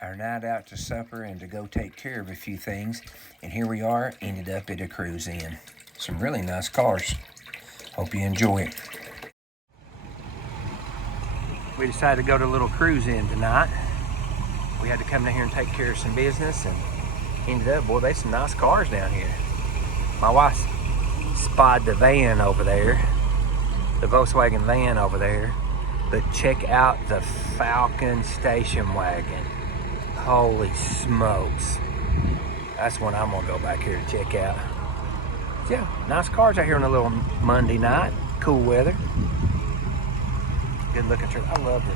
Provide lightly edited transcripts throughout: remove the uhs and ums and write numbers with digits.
our night out to supper and to go take care of a few things. And here we are, ended up at a Cruse Inn. Some really nice cars. Hope you enjoy it. We decided to go to a little Cruse Inn tonight. We had to come down here and take care of some business and ended up, boy, there's some nice cars down here. My wife spotted the van over there, the Volkswagen van over there, but check out the Falcon station wagon. Holy smokes. That's one I'm gonna go back here to check out. Yeah, nice cars out here on a little Monday night. Cool weather. Good looking truck. I love the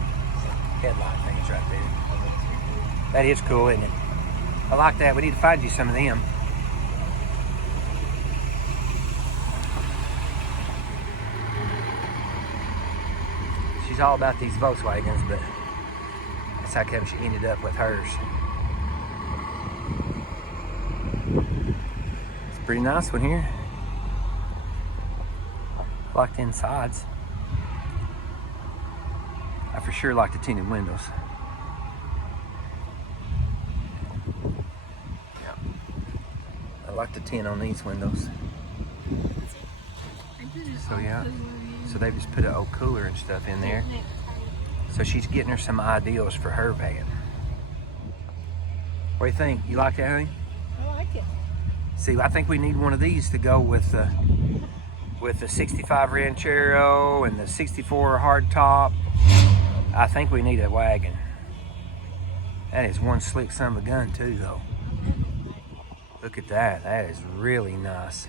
headlight things right there. That is cool, isn't it? I like that. We need to find you some of them. She's all about these Volkswagens, but that's how come she ended up with hers. It's a pretty nice one here. Like the insides. I for sure like the tinted windows. Yeah. I like the tint on these windows. So yeah. So they just put an old cooler and stuff in there. So she's getting her some ideals for her van. What do you think? You like that, honey? I like it. See, I think we need one of these to go with the 65 Ranchero and the 64 hardtop. I think we need a wagon. That is one slick son of a gun too, though. Look at that. That is really nice.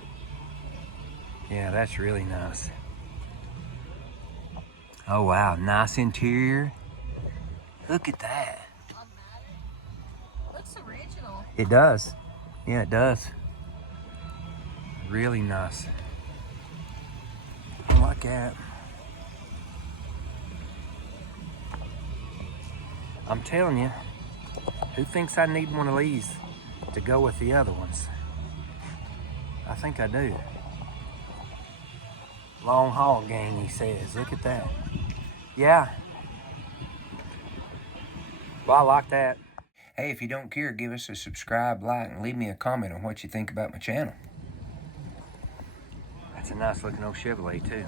Yeah, that's really nice. Oh wow, nice interior. Look at that. Looks original. It does. Yeah, it does. Really nice. I like that. I'm telling you, who thinks I need one of these to go with the other ones? I think I do. Long haul gang, he says. Look at that. Yeah. Well, I like that. Hey, if you don't care, give us a subscribe, like, and leave me a comment on what you think about my channel. That's a nice looking old Chevrolet too.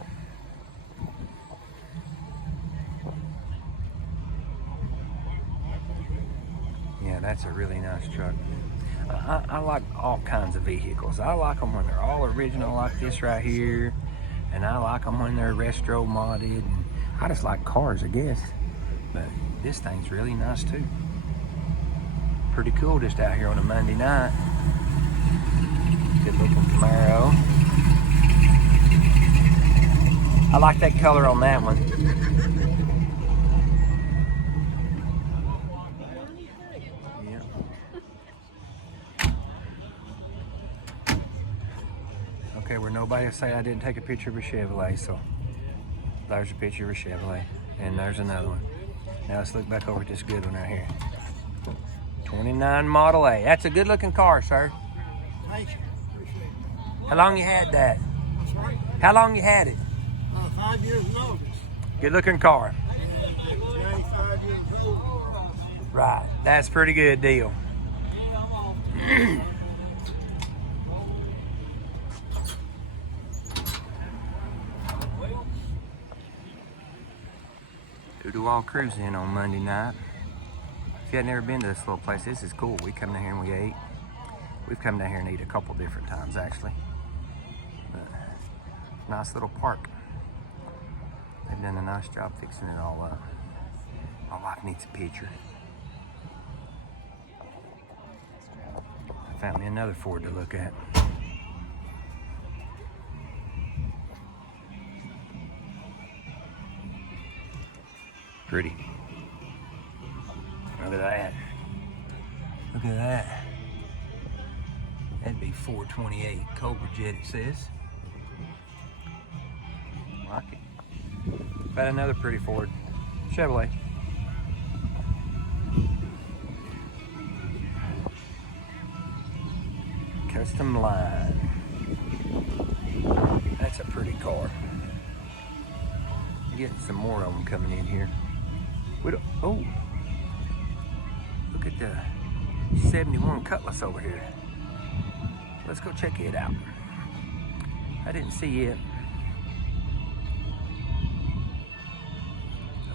Yeah, that's a really nice truck. I like all kinds of vehicles. I like them when they're all original like this right here. And I like them when they're retro modded. And I just like cars, I guess. But this thing's really nice too. Pretty cool just out here on a Monday night. Good looking Camaro. I like that color on that one. Yeah. Okay, where nobody will say I didn't take a picture of a Chevrolet, so there's a picture of a Chevrolet, and there's another one. Now let's look back over at this good one right here. 29 Model A. That's a good looking car, sir. Thank you. Appreciate it. How long you had that? That's right. How long you had it? 5 years in August. Good looking car. 95 years old. Right, that's a pretty good deal. All Cruse Inn on Monday night. If you had never been to this little place, this is cool. We come down here and we ate. We've come down here and eat a couple different times actually. But nice little park. They've done a nice job fixing it all up. My wife needs a picture. I found me another Ford to look at. Pretty. Look at that. Look at that. That'd be 428 Cobra Jet, it says. Like it. Got another pretty Ford. Chevrolet. Custom line. That's a pretty car. Getting some more of them coming in here. We don't, oh, look Look at the 71 Cutlass over here. Let's go check it out. I didn't see it.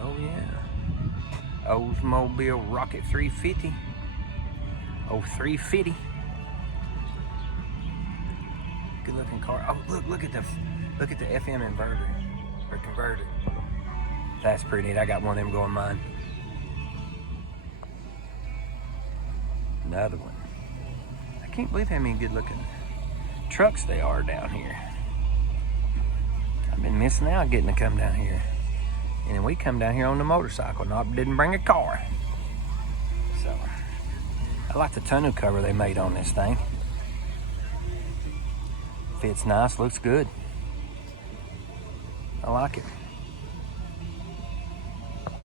Oh yeah. Oldsmobile Rocket 350. Oh, 350. Good looking car. Oh, look at the FM inverter or converter. That's pretty neat. I got one of them going mine. Another one. I can't believe how many good looking trucks they are down here. I've been missing out getting to come down here. And then we come down here on the motorcycle. Didn't bring a car. So, I like the tonneau cover they made on this thing. Fits nice, looks good. I like it.